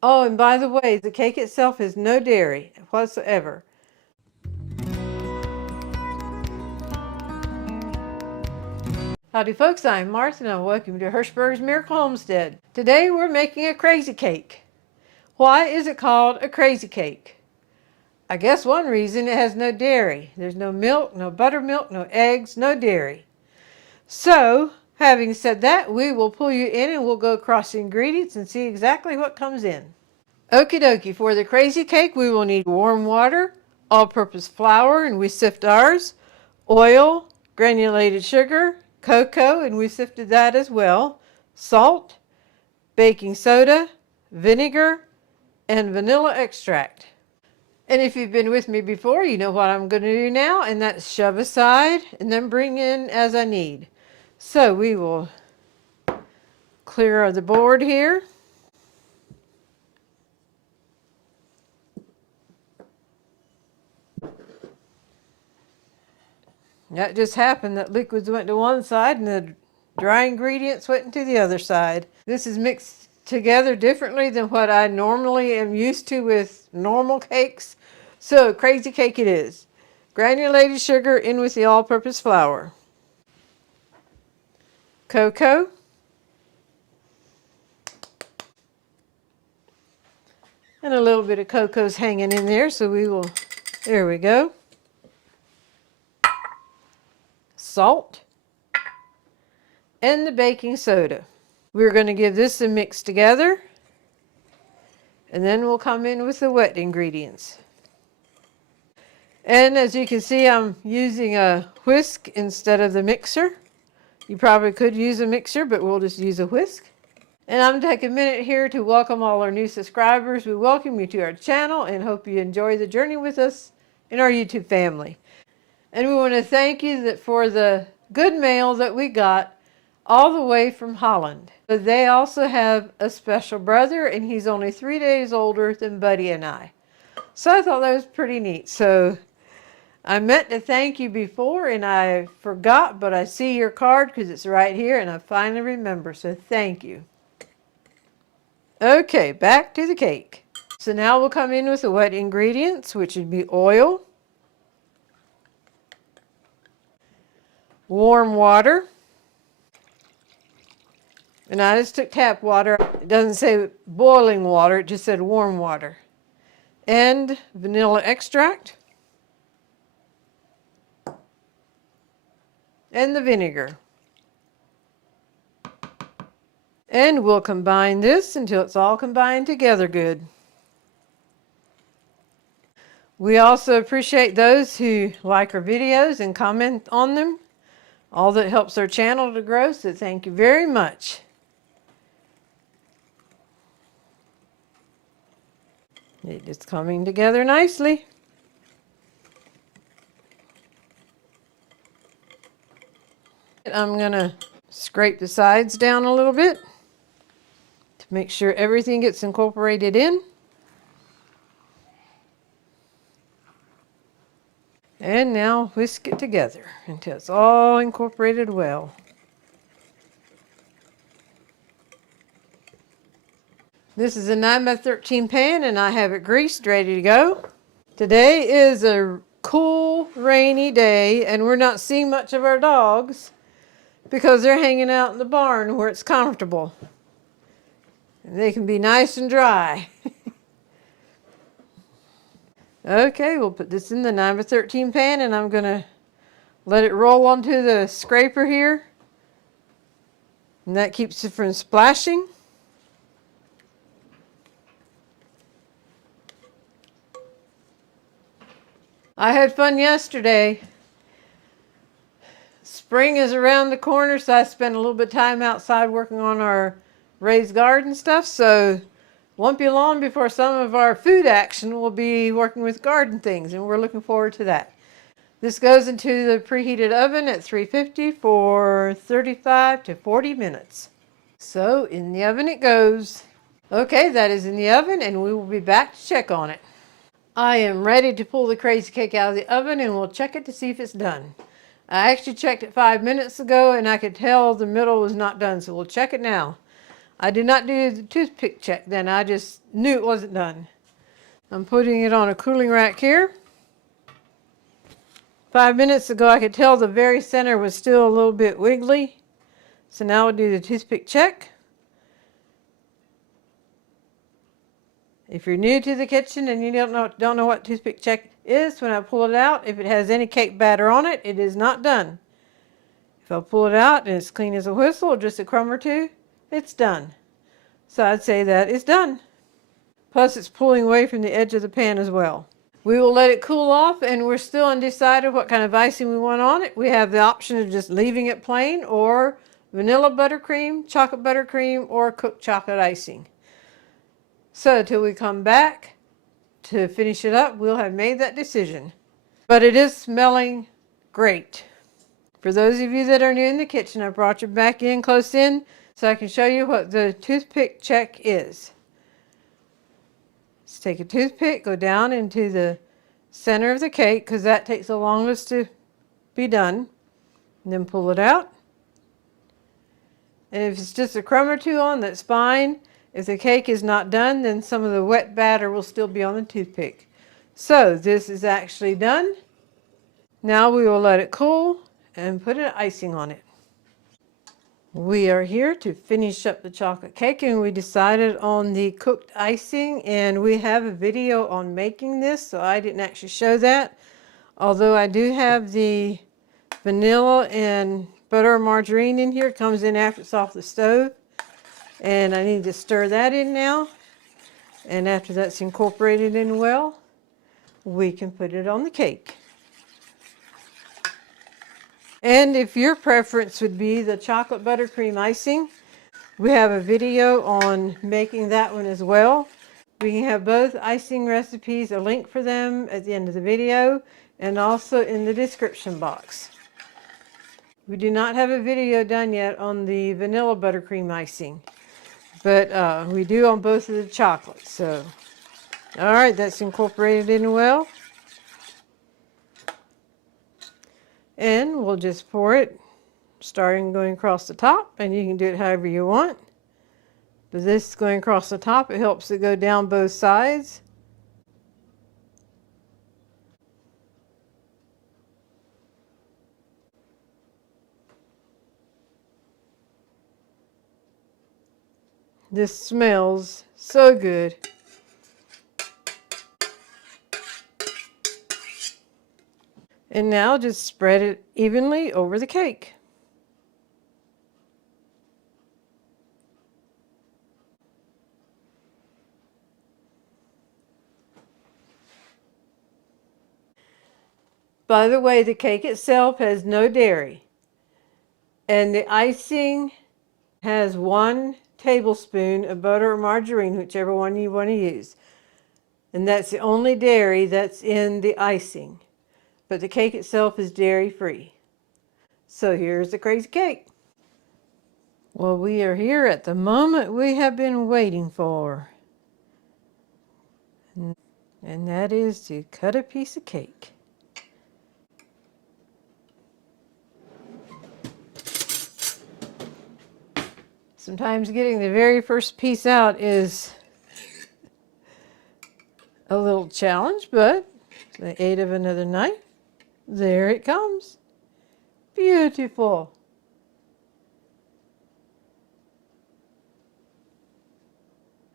Oh, and by the way, the cake itself has no dairy whatsoever. Howdy folks, I'm Martha and welcome to Hirschberg's Miracle Homestead. Today we're making a crazy cake. Why is it called a crazy cake? I guess one reason it has no dairy. There's no milk, no buttermilk, no eggs, no dairy. So, having said that, we will pull you in and we'll go across the ingredients and see exactly what comes in. Okie dokie, for the crazy cake we will need warm water, all-purpose flour, and we sift ours, oil, granulated sugar, cocoa, and we sifted that as well, salt, baking soda, vinegar, and vanilla extract. And if you've been with me before, you know what I'm going to do now, and that's shove aside and then bring in as I need. So we will clear the board here. That just happened that liquids went to one side and the dry ingredients went to the other side. This is mixed together differently than what I normally am used to with normal cakes. So crazy cake it is. Granulated sugar in with the all-purpose flour. Cocoa. And a little bit of cocoa's hanging in there, so we will, there we go. Salt. And the baking soda. We're going to give this a mix together. And then we'll come in with the wet ingredients. And as you can see, I'm using a whisk instead of the mixer. You probably could use a mixer, but we'll just use a whisk. And I'm going to take a minute here to welcome all our new subscribers. We welcome you to our channel and hope you enjoy the journey with us in our YouTube family. And we want to thank you for the good mail that we got all the way from Holland. But they also have a special brother, and he's only 3 days older than Buddy and I. So I thought that was pretty neat. So I meant to thank you before and I forgot, but I see your card because it's right here and I finally remember, so thank you. Okay, back to the cake. So now we'll come in with the wet ingredients, which would be oil, warm water, and I just took tap water. It doesn't say boiling water, it just said warm water, and vanilla extract, and the vinegar. And we'll combine this until it's all combined together good. We also appreciate those who like our videos and comment on them. All that helps our channel to grow, so thank you very much. It is coming together nicely. I'm going to scrape the sides down a little bit to make sure everything gets incorporated in. And now whisk it together until it's all incorporated well. This is a 9x13 pan and I have it greased, ready to go. Today is a cool, rainy day and we're not seeing much of our dogs because they're hanging out in the barn where it's comfortable. And they can be nice and dry. Okay, we'll put this in the 9x13 pan and I'm going to let it roll onto the scraper here. And that keeps it from splashing. I had fun yesterday. Spring is around the corner, so I spent a little bit of time outside working on our raised garden stuff. So won't be long before some of our food action will be working with garden things, and we're looking forward to that. This goes into the preheated oven at 350 for 35 to 40 minutes. So in the oven it goes. Okay, that is in the oven, and we will be back to check on it. I am ready to pull the crazy cake out of the oven, and we'll check it to see if it's done. I actually checked it 5 minutes ago, and I could tell the middle was not done, so we'll check it now. I did not do the toothpick check then. I just knew it wasn't done. I'm putting it on a cooling rack here. 5 minutes ago, I could tell the very center was still a little bit wiggly. So now we'll do the toothpick check. If you're new to the kitchen and you don't know what toothpick check is, when I pull it out, if it has any cake batter on it, it is not done. If I pull it out and it's clean as a whistle, or just a crumb or two, it's done. So I'd say that is done. Plus it's pulling away from the edge of the pan as well. We will let it cool off, and we're still undecided what kind of icing we want on it. We have the option of just leaving it plain, or vanilla buttercream, chocolate buttercream, or cooked chocolate icing. So till we come back to finish it up, we'll have made that decision. But it is smelling great. For those of you that are new in the kitchen, I brought you back in close in so I can show you what the toothpick check is. Just take a toothpick, go down into the center of the cake, because that takes the longest to be done, and then pull it out. And if it's just a crumb or two on, that's fine. If the cake is not done, then some of the wet batter will still be on the toothpick. So this is actually done. Now we will let it cool and put an icing on it. We are here to finish up the chocolate cake, and we decided on the cooked icing, and we have a video on making this, so I didn't actually show that. Although I do have the vanilla and butter or margarine in here. It comes in after it's off the stove. And I need to stir that in now. And after that's incorporated in well, we can put it on the cake. And if your preference would be the chocolate buttercream icing, we have a video on making that one as well. We can have both icing recipes, a link for them at the end of the video, and also in the description box. We do not have a video done yet on the vanilla buttercream icing, but we do on both of the chocolates. So, all right, that's incorporated in well. And we'll just pour it, starting going across the top, and you can do it however you want. But this going across the top, it helps it go down both sides. This smells so good. And now just spread it evenly over the cake. By the way, the cake itself has no dairy. And the icing has 1 tablespoon of butter or margarine, whichever one you want to use. And that's the only dairy that's in the icing. But the cake itself is dairy-free. So here's the crazy cake. Well, we are here at the moment we have been waiting for. And that is to cut a piece of cake. Sometimes getting the very first piece out is a little challenge, but with the aid of another knife, there it comes. Beautiful.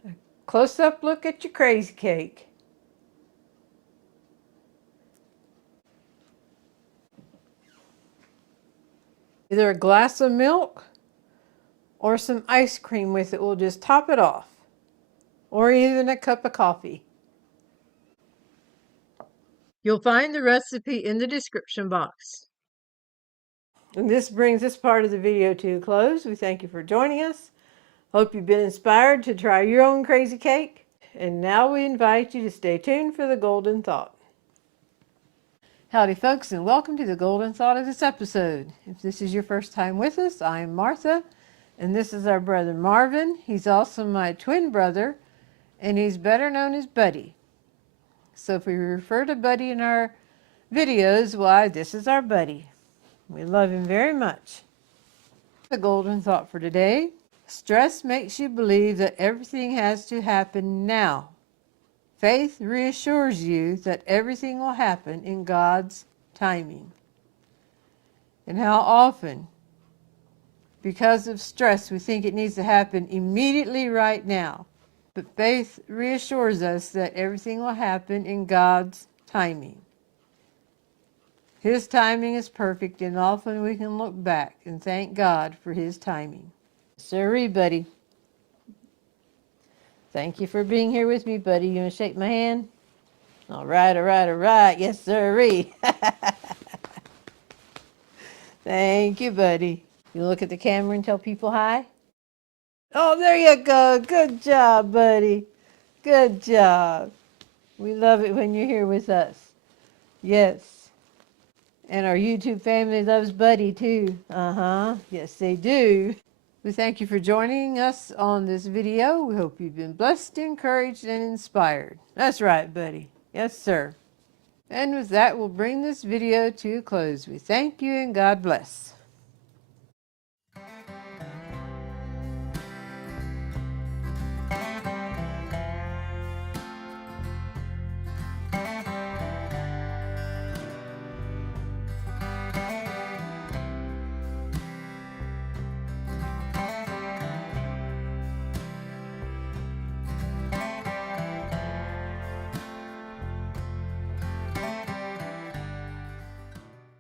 A close-up look at your crazy cake. Either a glass of milk or some ice cream with it will just top it off. Or even a cup of coffee. You'll find the recipe in the description box. And this brings this part of the video to a close. We thank you for joining us. Hope you've been inspired to try your own crazy cake. And now we invite you to stay tuned for the Golden Thought. Howdy folks, and welcome to the Golden Thought of this episode. If this is your first time with us, I'm Martha, and this is our brother Marvin. He's also my twin brother, and he's better known as Buddy. So if we refer to Buddy in our videos, why, this is our Buddy. We love him very much. The Golden Thought for today: Stress makes you believe that everything has to happen now. Faith reassures you that everything will happen in God's timing. And how often, because of stress, we think it needs to happen immediately right now. But faith reassures us that everything will happen in God's timing. His timing is perfect, and often we can look back and thank God for His timing. Sorry, buddy. Thank you for being here with me, buddy. You want to shake my hand? All right, all right, all right. Yes, sirree. Thank you, buddy. You look at the camera and tell people hi? Oh, there you go. Good job, buddy. Good job. We love it when you're here with us. Yes. And our YouTube family loves Buddy, too. Uh-huh. Yes, they do. We thank you for joining us on this video. We hope you've been blessed, encouraged, and inspired. That's right, buddy. Yes, sir. And with that, we'll bring this video to a close. We thank you and God bless.